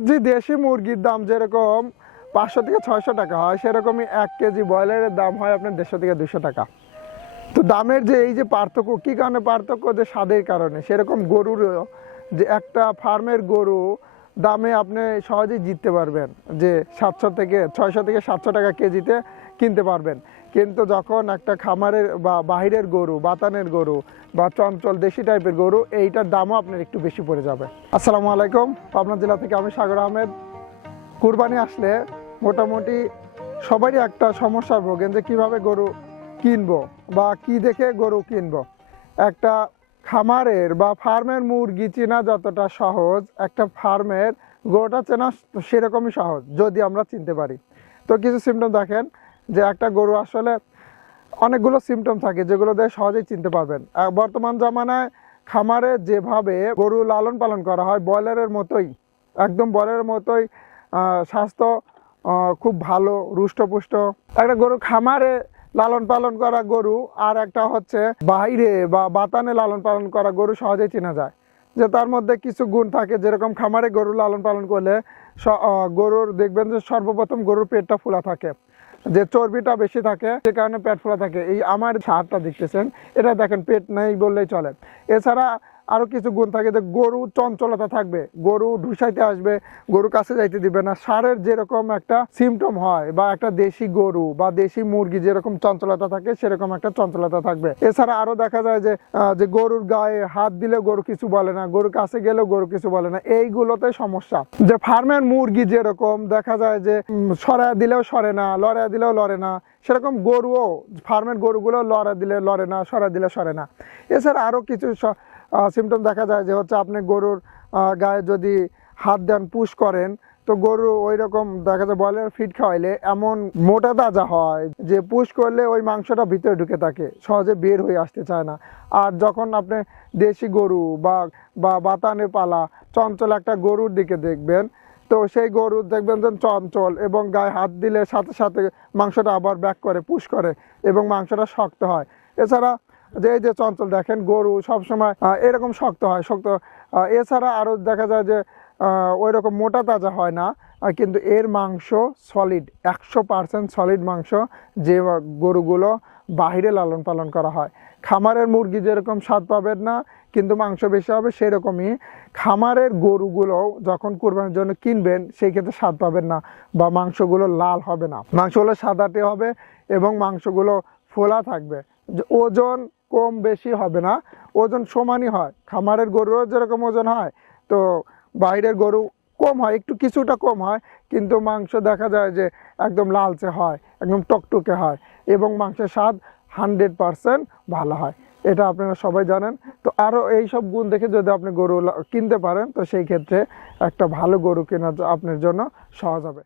KG দেশি মুরগির দাম যেরকম 500 থেকে 600 টাকা হয়, সেরকমই 1 কেজি ব্রয়লারের দাম হয় আপনার 150 থেকে 200 টাকা। তো দামের যে এই যে পার্থক্য, কী কারণে পার্থক্য? যে স্বাদের কারণে। সেরকম গরুরও, যে একটা ফার্মের গরু দামে আপনি সহজেই জিততে পারবেন, যে 600 থেকে 700 টাকা কেজিতে কিনতে পারবেন। কিন্তু যখন একটা খামারের বা বাহিরের গরু, বাতানের গরু বা চঞ্চল দেশি টাইপের গরু, এইটার দামও আপনার একটু বেশি পড়ে যাবে। আসসালামু আলাইকুম, পাবনা জেলা থেকে আমি সাগর আহমেদ। কুরবানি আসলে মোটামুটি সবারই একটা সমস্যায় ভোগেন, যে কীভাবে গরু কিনবো বা কি দেখে গরু কিনবো। একটা খামারের বা ফার্মের মুরগি চেনা যতটা সহজ, একটা ফার্মের গরুটা চেনা সেরকমই সহজ, যদি আমরা চিনতে পারি। তো কিছু সিমটম দেখেন, যে একটা গরু আসলে অনেকগুলো সিমটম থাকে যেগুলো দিয়ে সহজেই চিনতে পারবেন। বর্তমান জামানায় খামারে যেভাবে গরু লালন পালন করা হয়, ব্রয়লারের মতোই, একদম ব্রয়লারের মতোই স্বাস্থ্য খুব ভালো, রুষ্টপুষ্ট। একটা গরু খামারে লালন পালন করা গরু আর একটা হচ্ছে বাইরে বা বাতানে লালন পালন করা গরু সহজেই চেনা যায়, যে তার মধ্যে কিছু গুণ থাকে। যেরকম খামারে গরু লালন পালন করলে গরুর দেখবেন যে সর্বপ্রথম গরুর পেটটা ফোলা থাকে, যে চর্বিটা বেশি থাকে, সে কারণে পেট ফোলা থাকে। এই আমার সারটা দেখতেছেন, এটা দেখেন পেট নেই বললেই চলে। এছাড়া আরো কিছু গুণ থাকে, যে গরু চঞ্চলতা থাকবে, গরু ঢুসাইতে আসবে, গরু কাছে যাইতে দিবে না। ষাঁড়ের যেরকম একটা সিমটম হয়, বা একটা দেশি গরু বা দেশি মুরগি যেরকম চঞ্চলতা থাকে, সেরকম একটা চঞ্চলতা থাকবে। এছাড়া আরো দেখা যায় যে গরুর গায়ে হাত দিলে গরু কিছু বলে না, গরুর কাছে গেলেও গরু কিছু বলে না। এইগুলোতে সমস্যা। যে ফার্মের মুরগি যেরকম দেখা যায় যে সরায় দিলেও সরে না, লড়াই দিলেও লড়ে না, সেরকম গরুও, ফার্মের গরুগুলো লড়া দিলে লড়ে না, সরা দিলে সরে না। এছাড়া আরো কিছু সিমটম দেখা যায়, যে হচ্ছে আপনি গরুর গায়ে যদি হাত দেন, পুশ করেন, তো গরু ওই রকম দেখা যায় ব্রয়লার ফিড খাওয়াইলে এমন মোটা তাজা হয়, যে পুশ করলে ওই মাংসটা ভিতরে ঢুকে থাকে, সহজে বের হয়ে আসতে চায় না। আর যখন আপনি দেশি গরু বা বাতানে পালা চঞ্চল একটা গরুর দিকে দেখবেন, তো সেই গরু দেখবেন যে চঞ্চল, এবং গায়ে হাত দিলে সাথে সাথে মাংসটা আবার ব্যাক করে, পুশ করে, এবং মাংসটা শক্ত হয়। এছাড়া যে এই যে চঞ্চল দেখেন, গরু সবসময় এরকম শক্ত হয়, এছাড়া আরো দেখা যায় যে ওই রকম মোটা তাজা হয় না, কিন্তু এর মাংস সলিড, 100% সলিড মাংস, যে গরুগুলো বাহিরে লালন পালন করা হয়। খামারের মুরগি যেরকম স্বাদ পাবেন না, কিন্তু মাংস বেশি হবে, সেরকমই খামারের গরুগুলো যখন কোরবানির জন্য কিনবেন, সেই ক্ষেত্রে স্বাদ পাবেন না, বা মাংসগুলো লাল হবে না, মাংসগুলো সাদাটে হবে, এবং মাংসগুলো ফোলা থাকবে। ওজন কম বেশি হবে না, ওজন সমানই হয়। খামারের গরুও যেরকম ওজন হয়, তো বাইরের গরু কম হয়, একটু কিছুটা কম হয়, কিন্তু মাংস দেখা যায় যে একদম লালচে হয়, একদম টকটকে হয়, এবং মাংসের স্বাদ 100% ভালো হয়। এটা আপনারা সবাই জানেন। তো আরও এইসব গুণ দেখে যদি আপনি গরু কিনতে পারেন, তো সেই ক্ষেত্রে একটা ভালো গরু কেনা আপনার জন্য সহজ হবে।